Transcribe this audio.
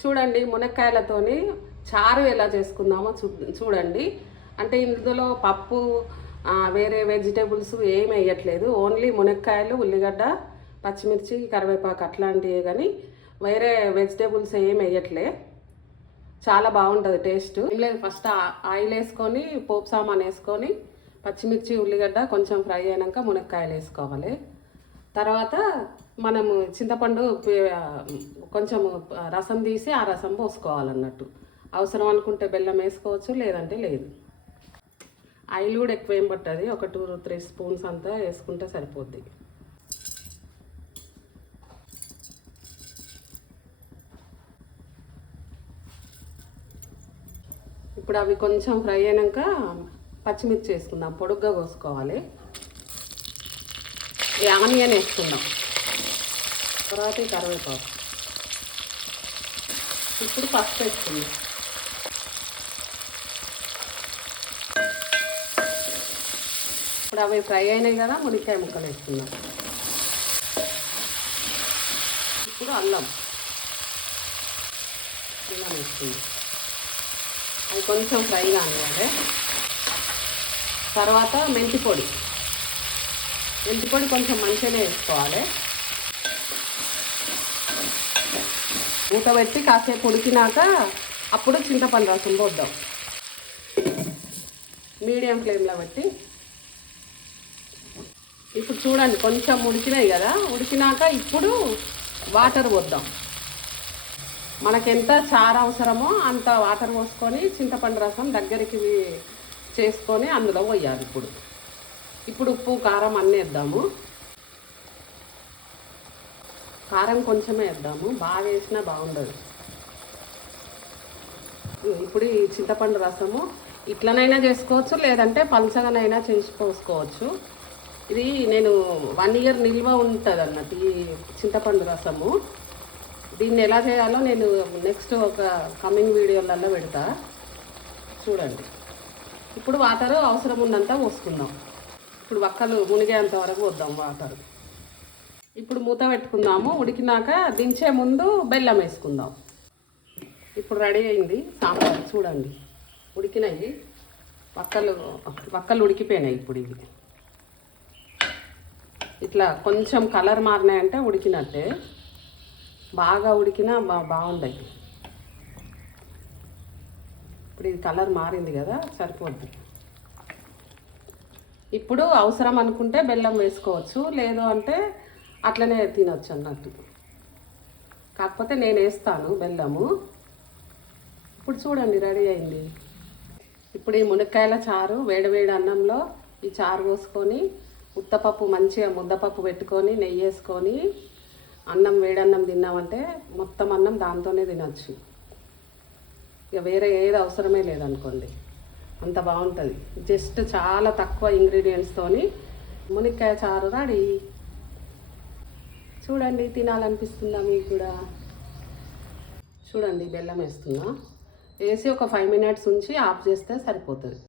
చూడండి మునక్కాయలతోని చారు ఎలా చేసుకుందామో చూడండి. అంటే ఇందులో పప్పు వేరే వెజిటేబుల్స్ ఏమి వేయట్లేదు. ఓన్లీ మునక్కాయలు, ఉల్లిగడ్డ, పచ్చిమిర్చి, కరివేపాకు అట్లాంటివే, కానీ వేరే వెజిటేబుల్స్ ఏమి వేయట్లే. చాలా బాగుంటుంది టేస్ట్. ఏం లేదు, ఫస్ట్ ఆయిల్ వేసుకొని పోపు సామాన్ వేసుకొని పచ్చిమిర్చి, ఉల్లిగడ్డ కొంచెం ఫ్రై అయినాక మునక్కాయలు వేసుకోవాలి. తర్వాత మనము చింతపండు కొంచెం రసం తీసి ఆ రసం పోసుకోవాలన్నట్టు. అవసరం అనుకుంటే బెల్లం వేసుకోవచ్చు, లేదంటే లేదు. ఆయిల్ కూడా ఎక్కువ ఏం పట్టదు, ఒక 2-3 స్పూన్స్ అంతా వేసుకుంటే సరిపోద్ది. ఇప్పుడు అవి కొంచెం ఫ్రై అయినాక పచ్చిమిర్చి వేసుకుందాం, పొడుగ్గా కోసుకోవాలి. ఈ ఆనియన్ వేసుకుందాం, తర్వాత ఈ కరివేపాకు. ఇప్పుడు పసుపు వేసుకుందాం. ఇప్పుడు అవి ఫ్రై అయినాయి కదా, మునక్కాయ ముక్కలు వేసుకుందాం. ఇప్పుడు అల్లం వేసుకుందాం. అది కొంచెం ఫ్రై కానివ్వాలి. తర్వాత మెంతి పొడి కొంచెం మంచిగానే వేసుకోవాలి. మూత పెట్టి కాసేపు ఉడికినాక అప్పుడు చింతపండు రసం పోద్దాం. మీడియం ఫ్లేమ్లో పెట్టి ఇప్పుడు చూడండి కొంచెం ఉడికినాయి కదా, ఉడికినాక ఇప్పుడు వాటర్ పోద్దాం. మనకెంత చారు అవసరమో అంత వాటర్ పోసుకొని చింతపండు రసం దగ్గరికి చేసుకొని అందులో పోయాలి. ఇప్పుడు ఉప్పు, కారం అన్నీ వేద్దాము. కారం కొంచెమే వేద్దాము, బాగా వేసినా బాగుండదు. ఇప్పుడు ఈ చింతపండు రసము ఇట్లనైనా చేసుకోవచ్చు, లేదంటే పలచగానైనా చేసి పోసుకోవచ్చు. ఇది నేను 1 year నిల్వ ఉంటుంది అన్నట్టు ఈ చింతపండు రసము. దీన్ని ఎలా చేయాలో నేను నెక్స్ట్ ఒక కమింగ్ వీడియోలలో పెడతా, చూడండి. ఇప్పుడు వాటర్ అవసరం ఉన్నంత పోసుకుందాం. ఇప్పుడు వక్కలు మునిగేంత వరకు వద్దాం వాటర్. ఇప్పుడు మూత పెట్టుకుందాము. ఉడికినాక దించే ముందు బెల్లం వేసుకుందాం. ఇప్పుడు రెడీ అయింది సాంబార్. చూడండి ఉడికినాయి వక్కలు ఉడికిపోయినాయి. ఇప్పుడు ఇవి ఇట్లా కొంచెం కలర్ మారినాయంటే ఉడికినట్టే. బాగా ఉడికినా బాగుంటాయి. ఇప్పుడు ఇది కలర్ మారింది కదా, సరిపోద్ది. ఇప్పుడు అవసరం అనుకుంటే బెల్లం వేసుకోవచ్చు, లేదు అంటే అట్లనే తినొచ్చు అన్నట్టు. కాకపోతే నేను వేస్తాను బెల్లము. ఇప్పుడు చూడండి రెడీ అయింది. ఇప్పుడు ఈ మునక్కాయల చారు వేడివేడి అన్నంలో ఈ చారు పోసుకొని ఉత్తపప్పు మంచిగా ముద్దపప్పు పెట్టుకొని నెయ్యి వేసుకొని అన్నం వేడన్నం తిన్నామంటే మొత్తం అన్నం దాంతోనే తినచ్చు. ఇక వేరే ఏది అవసరమే లేదనుకోండి, అంత బాగుంటుంది. జస్ట్ చాలా తక్కువ ఇంగ్రీడియంట్స్తోని మునక్కాయ చారు రెడీ. చూడండి తినాలనిపిస్తుందా మీకు కూడా? చూడండి బెల్లం వేస్తున్నా, వేసి ఒక 5 minutes ఉంచి ఆఫ్ చేస్తే సరిపోతుంది.